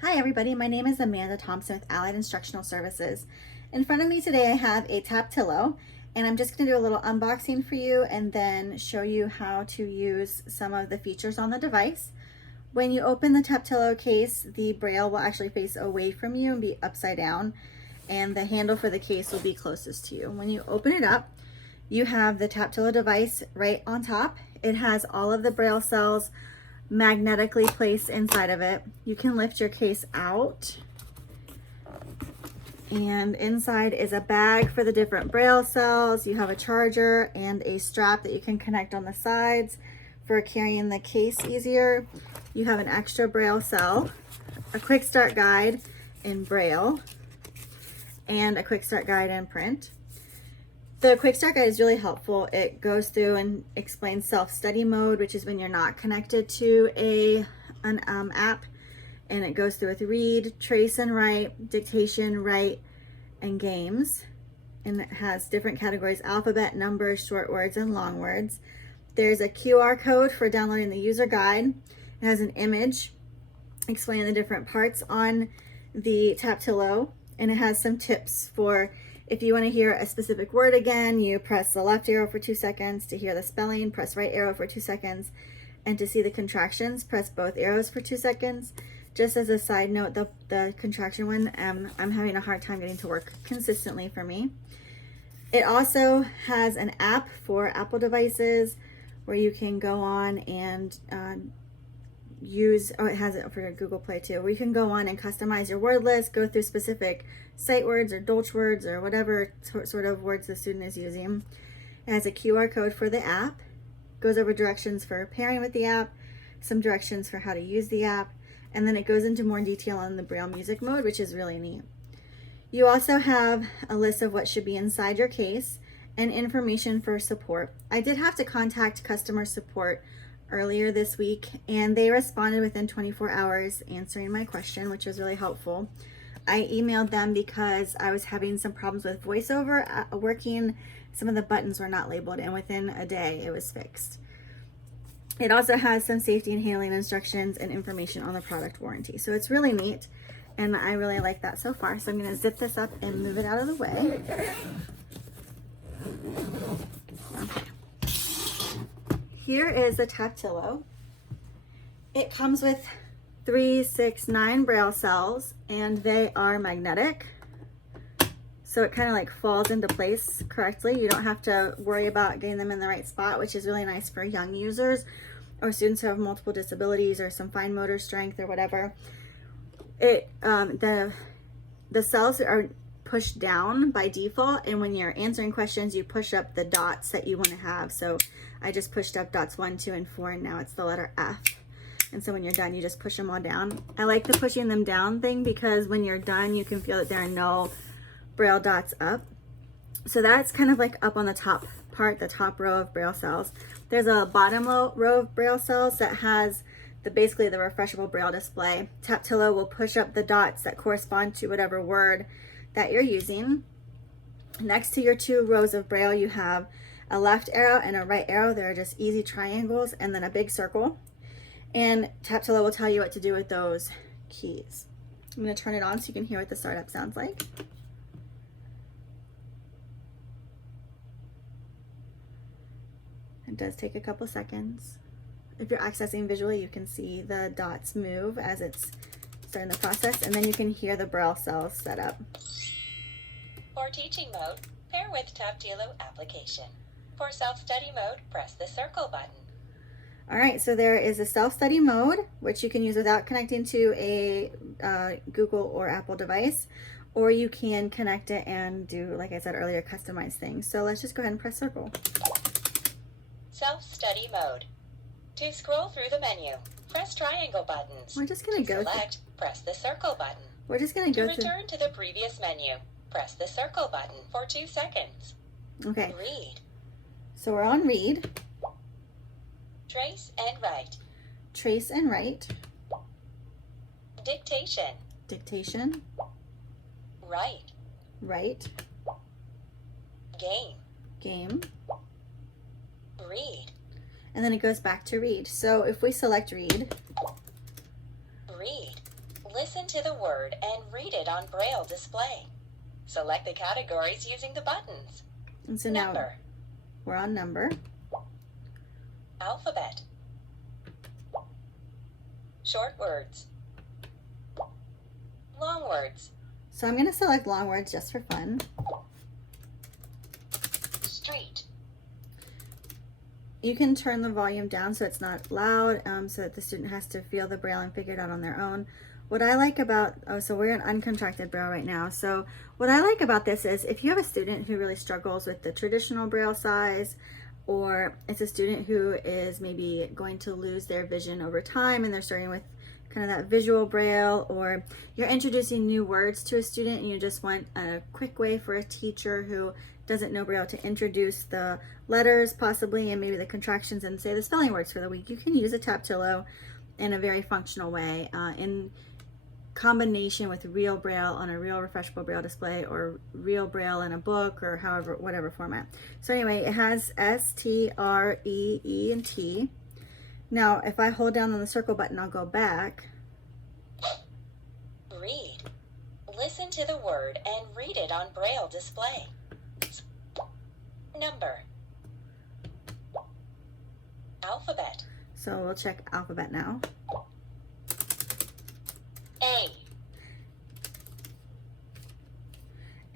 Hi everybody, my name is Amanda Thompson with Allied Instructional Services. In front of me today I have a Taptilo, and I'm just going to do a little unboxing for you and then show you how to use some of the features on the device. When you open the Taptilo case, the braille will actually face away from you and be upside down, and the handle for the case will be closest to you. When you open it up, you have the Taptilo device right on top. It has all of the braille cells magnetically placed inside of it. You can lift your case out, and inside is a bag for the different braille cells. You have a charger and a strap that you can connect on the sides for carrying the case easier. You have an extra braille cell, a quick start guide in braille, and a quick start guide in print. The quick start guide is really helpful. It goes through and explains self-study mode, which is when you're not connected to an app, and it goes through with read, trace and write, dictation, write, and games. And it has different categories: alphabet, numbers, short words, and long words. There's a QR code for downloading the user guide. It has an image explaining the different parts on the Taptilo, and it has some tips for if you want to hear a specific word again, you press the left arrow for 2 seconds. To hear the spelling, press right arrow for 2 seconds. And to see the contractions, press both arrows for 2 seconds. Just as a side note, the contraction one, I'm having a hard time getting to work consistently for me. It also has an app for Apple devices where you can go on and it has it for Google Play too, where you can go on and customize your word list, go through specific sight words or dolch words or whatever sort of words the student is using. It has a QR code for the app, goes over directions for pairing with the app, some directions for how to use the app, and then it goes into more detail on the Braille music mode, which is really neat. You also have a list of what should be inside your case and information for support. I did have to contact customer support earlier this week, and they responded within 24 hours answering my question, which was really helpful. I emailed them because I was having some problems with VoiceOver working. Some of the buttons were not labeled, and within a day it was fixed. It also has some safety and handling instructions and information on the product warranty. So it's really neat, and I really like that so far. So I'm going to zip this up and move it out of the way. Okay. Here is the Taptilo. It comes with 3, 6, 9 braille cells, and they are magnetic. So it kind of like falls into place correctly. You don't have to worry about getting them in the right spot, which is really nice for young users or students who have multiple disabilities or some fine motor strength or whatever. The cells are pushed down by default, and when you're answering questions, you push up the dots that you want to have. So I just pushed up dots 1, 2, and 4, and now it's the letter F. And so when you're done, you just push them all down. I like the pushing them down thing because when you're done, you can feel that there are no braille dots up. So that's kind of like up on the top part, the top row of braille cells. There's a bottom row of braille cells that has basically the refreshable braille display. Taptilo will push up the dots that correspond to whatever word that you're using. Next to your 2 rows of braille, you have a left arrow and a right arrow. They're just easy triangles, and then a big circle. And Taptilo will tell you what to do with those keys. I'm going to turn it on so you can hear what the startup sounds like. It does take a couple seconds. If you're accessing visually, you can see the dots move as it's starting the process, and then you can hear the braille cells set up. For teaching mode, pair with Taptilo application. For self-study mode, press the circle button. All right, so there is a self-study mode, which you can use without connecting to a Google or Apple device, or you can connect it and do, like I said earlier, customize things. So let's just go ahead and press circle. Self-study mode. To scroll through the menu, press triangle buttons. We're just going to go select, press the circle button. We're just going to go to return to the previous menu, press the circle button for 2 seconds. Okay. Read. So we're on read. Trace and write. Trace and write. Dictation. Dictation. Write. Write. Game. Game. Read. And then it goes back to read. So if we select read. Read. Listen to the word and read it on braille display. Select the categories using the buttons. And so now Number, we're on number. alphabet, short words, long words, So I'm going to select long words just for fun. street, You can turn the volume down so it's not loud, so that the student has to feel the braille and figure it out on their own. What I like about, so we're in uncontracted braille right now. So what I like about this is if you have a student who really struggles with the traditional braille size, or it's a student who is maybe going to lose their vision over time and they're starting with kind of that visual braille, or you're introducing new words to a student and you just want a quick way for a teacher who doesn't know braille to introduce the letters possibly and maybe the contractions and say the spelling words for the week, you can use a Taptilo in a very functional way in combination with real braille on a real refreshable braille display, or real braille in a book, or however, whatever format. So anyway, it has S, T, R, E, E, and T. Now, if I hold down on the circle button, I'll go back. read. Listen to the word and read it on braille display. Number, alphabet, So we'll check alphabet now. A,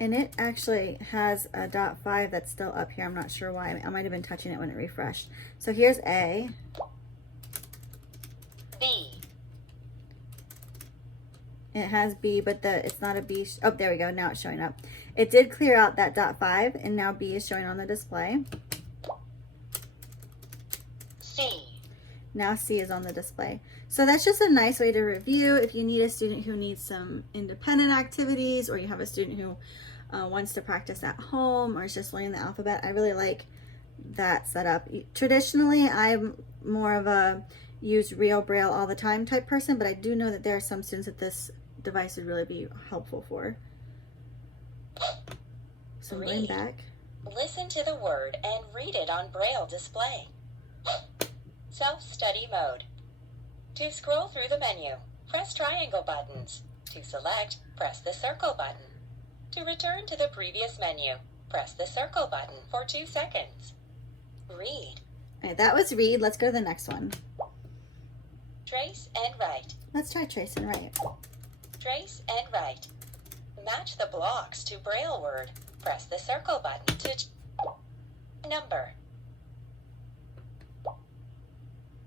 And it actually has a .5 that's still up here. I'm not sure why. I might have been touching it when it refreshed. So here's A. B, It has B, but it's not a B. Oh, there we go. Now it's showing up. It did clear out that .5, and now B is showing on the display. C, Now C is on the display. So that's just a nice way to review if you need a student who needs some independent activities, or you have a student who wants to practice at home or is just learning the alphabet. I really like that setup. Traditionally, I'm more of a use real braille all the time type person, but I do know that there are some students that this device would really be helpful for. So I'm going Read. back. listen to the word and read it on braille display. Self-study mode. To scroll through the menu, press triangle buttons. To select, press the circle button. To return to the previous menu, press the circle button for 2 seconds. Read, All right, that was read. Let's go to the next one. trace and write. Let's try trace and write. Trace and write. Match the blocks to braille word. Press the circle button to number.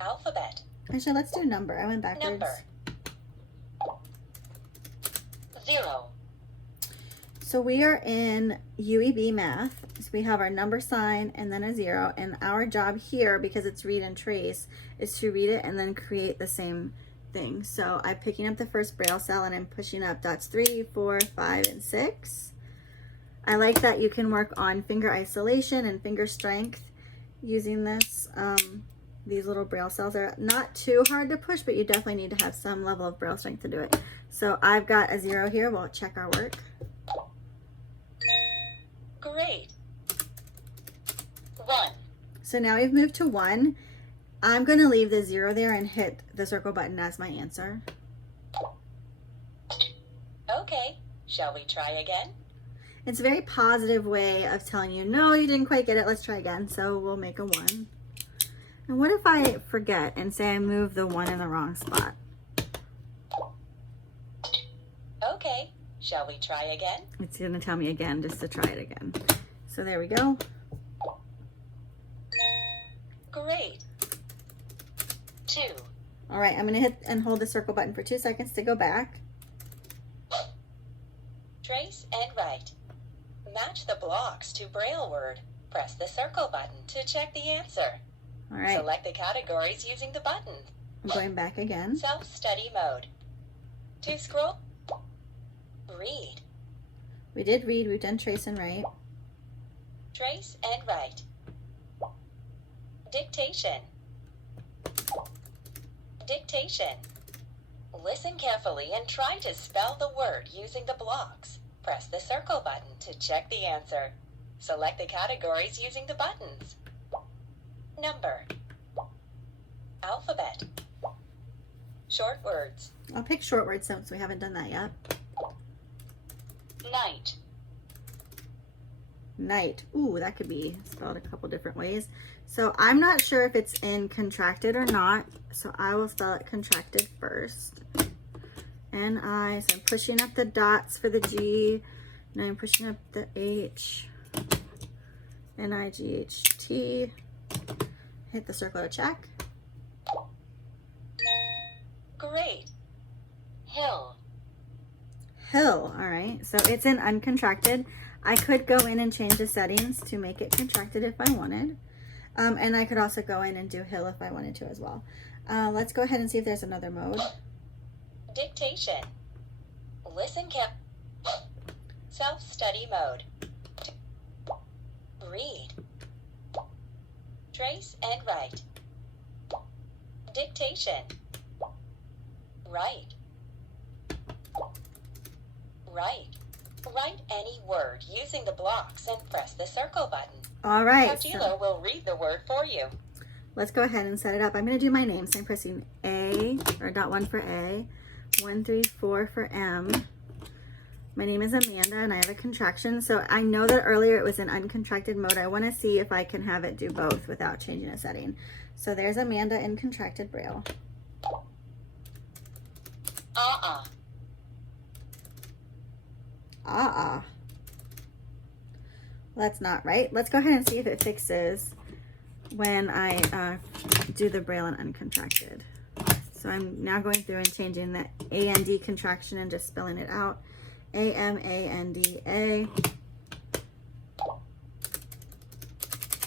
Alphabet. Actually, let's do number. I went backwards. Number. 0. So we are in UEB math. So we have our number sign and then a 0. And our job here, because it's read and trace, is to read it and then create the same thing. So I'm picking up the first braille cell and I'm pushing up dots 3, 4, 5, and 6. I like that you can work on finger isolation and finger strength using this. These little braille cells are not too hard to push, but you definitely need to have some level of braille strength to do it. So I've got a 0 here. We'll check our work. Great. 1. So now we've moved to 1. I'm going to leave the 0 there and hit the circle button as my answer. Okay, shall we try again? It's a very positive way of telling you, no, you didn't quite get it. Let's try again. So we'll make a 1. And what if I forget and say I moved the 1 in the wrong spot? Okay, shall we try again? It's going to tell me again just to try it again. So there we go. Great. 2. All right, I'm going to hit and hold the circle button for 2 seconds to go back. Trace and write. Match the blocks to braille word. Press the circle button to check the answer. All right, Select the categories using the button. I'm going back again. Self-study mode. To scroll, read, We did read, we've done trace and write. trace and write. Dictation. Dictation. Listen carefully and try to spell the word using the blocks. Press the circle button to check the answer. Select the categories using the buttons. Number. Alphabet. Short words. I'll pick short words since we haven't done that yet. Night. Night. Ooh, that could be spelled a couple different ways. So I'm not sure if it's in contracted or not. So I will spell it contracted first. N-I, so I'm pushing up the dots for the G, and I'm pushing up the H, N-I-G-H-T, hit the circle to check. Great. Hill. Hill, all right, so it's in uncontracted. I could go in and change the settings to make it contracted if I wanted, and I could also go in and do hill if I wanted to as well. Let's go ahead and see if there's another mode. Dictation. Listen cap. Self-study mode. Read. Trace and write. Dictation. Write. Write. Write any word using the blocks and press the circle button. All right. Taptilo will read the word for you. Let's go ahead and set it up. I'm going to do my name. So I'm pressing A, or dot 1 for A, 1, 3, 4 for M. My name is Amanda and I have a contraction. So I know that earlier it was in uncontracted mode. I want to see if I can have it do both without changing a setting. So there's Amanda in contracted braille. That's not right. Let's go ahead and see if it fixes when I do the braille and uncontracted. So I'm now going through and changing the A-N-D contraction and just spelling it out. A-M-A-N-D-A.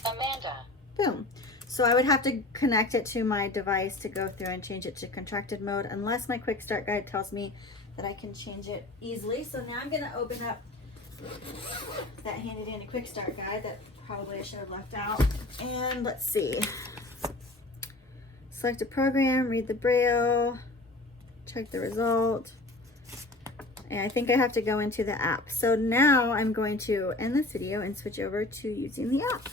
Amanda. Boom. So I would have to connect it to my device to go through and change it to contracted mode, unless my quick start guide tells me that I can change it easily. So now I'm going to open up that handy dandy quick start guide that probably I should have left out. And let's see. Select a program, read the braille, check the result. And I think I have to go into the app. So now I'm going to end this video and switch over to using the app.